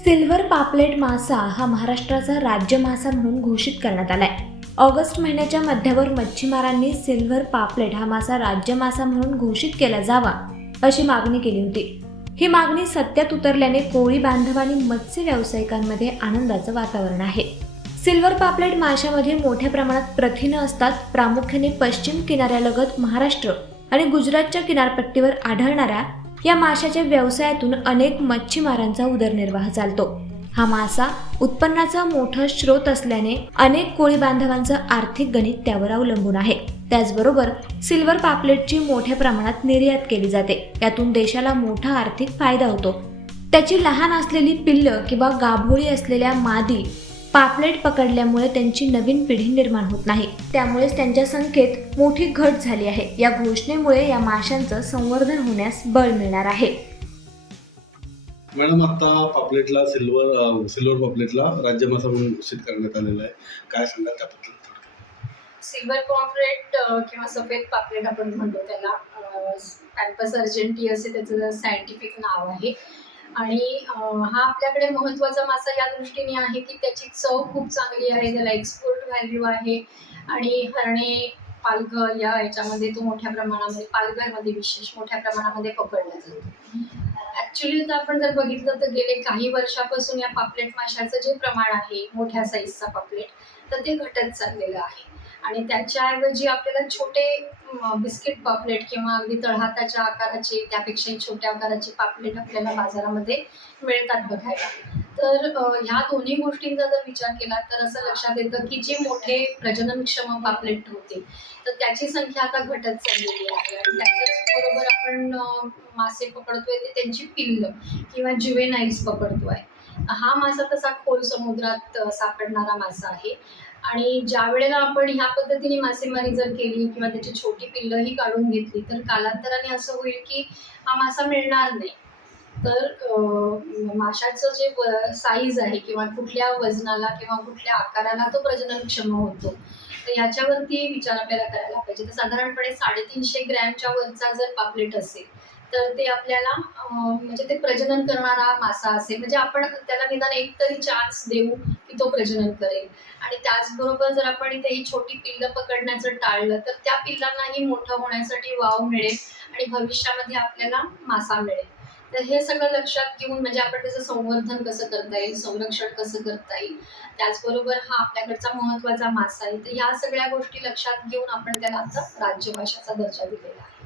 Silver पापलेट मासा हा महाराष्ट्राचा राज्य मासा म्हणून घोषित करण्यात आलाय। ऑगस्ट महिन्याच्या मध्यावर मच्छीमारांनी सिल्व्हर पापलेट हा मासा राज्य मासा म्हणून घोषित केला जावा अशी मागणी केली होती। ही मागणी सत्यात उतरल्याने कोळी बांधव आणि मत्स्य व्यावसायिकांमध्ये आनंदाचं वातावरण आहे। सिल्व्हर पापलेट माशामध्ये मोठ्या प्रमाणात प्रथिनं असतात। प्रामुख्याने पश्चिम किनाऱ्यालगत महाराष्ट्र आणि गुजरातच्या किनारपट्टीवर आढळणाऱ्या या माशाच्या व्यवसायातून अनेक मच्छीमारांचा उदरनिर्वाह चालतो। हा मासा उत्पन्नाचा मोठा स्रोत असल्याने अनेक कोळी बांधवांचं आर्थिक गणित त्यावर अवलंबून आहे। त्याचबरोबर सिल्व्हर पापलेटची मोठ्या प्रमाणात निर्यात केली जाते। यातून देशाला मोठा आर्थिक फायदा होतो। त्याची लहान असलेली पिल्लं किंवा गाभोळी असलेल्या मादी पापलेट पकडल्यामुळे त्यांची नवीन पिढी निर्माण होत नाही, त्यामुळेच त्यांच्या संख्येत मोठी घट झाली आहे। या घोषणेमुळे या माशांचं संवर्धन होण्यास बळ मिळणार आहे। मॅडम, आता पापलेटला सिल्वर पापलेटला राज्य मासा म्हणून घोषित करण्यात आलेला आहे, काय सांगा त्याबद्दल? सिल्वर पॉम्फ्रेट किंवा सफेद पापलेट आपण म्हणतो त्याला, पॅम्पस अर्जेंटी असे त्याचं सायंटिफिक नाव आहे। आणि हा आपल्याकडे महत्त्वाचा मासा या दृष्टीने आहे की त्याची चव खूप चांगली आहे, त्याला एक्सपोर्ट व्हॅल्यू आहे। आणि हरणे, पालघर याच्यामध्ये तो मोठ्या प्रमाणामध्ये, पालघरमध्ये विशेष मोठ्या प्रमाणामध्ये पकडला जातो। ॲक्च्युली तर आपण जर बघितलं तर गेले काही वर्षापासून या पापलेट माशाचं जे प्रमाण आहे, मोठ्या साईजचा पापलेट, तर ते घटत चाललेलं आहे। आणि त्याच्याऐवजी आपल्याला छोटे बिस्किट पापलेट किंवा अगदी तळहाताच्या आकाराचे, त्यापेक्षाही छोट्या आकाराचे पापलेट आपल्याला बाजारामध्ये मिळतात बघायला। तर ह्या दोन्ही गोष्टींचा जर विचार केला तर असं लक्षात येतं की जे मोठे प्रजननक्षम पापलेट होते तर त्याची संख्या आता घटत चाललेली आहे। आणि त्याच्याच बरोबर आपण मासे पकडतोय ते त्यांची पिल्लं किंवा ज्युवेनाइल्स पकडतोय। हा मासा तसा खोल समुद्रात सापडणारा मासा आहे। आणि ज्या वेळेला आपण ह्या पद्धतीने मासेमारी जर केली किंवा त्याची छोटी पिल्लंही काढून घेतली तर कालांतराने असं होईल की हा मासा मिळणार नाही। तर माशाचं जे साईज आहे किंवा कुठल्या वजनाला किंवा कुठल्या आकाराला तो प्रजननक्षम होतो, तर याच्यावरती विचार आपल्याला करायला पाहिजे। तर साधारणपणे 350 ग्रॅमच्या वरचा जर पापलेट असेल तर ते आपल्याला म्हणजे ते प्रजनन करणारा मासा असेल, म्हणजे आपण त्याला निदान एक तरी चान्स देऊ की तो प्रजनन करेल। आणि त्याचबरोबर जर आपण इथे ही छोटी पिल्लं पकडण्याचं टाळलं तर त्या पिल्लांनाही मोठं होण्यासाठी वाव मिळेल आणि भविष्यामध्ये आपल्याला मासा मिळेल। तर हे सगळं लक्षात घेऊन म्हणजे आपण त्याचं संवर्धन कसं करता येईल, संरक्षण कसं करता येईल, त्याचबरोबर हा आपल्याकडचा महत्त्वाचा मासा आहे, तर ह्या सगळ्या गोष्टी लक्षात घेऊन आपण त्याला आता राज्य माशाचा दर्जा दिलेला आहे।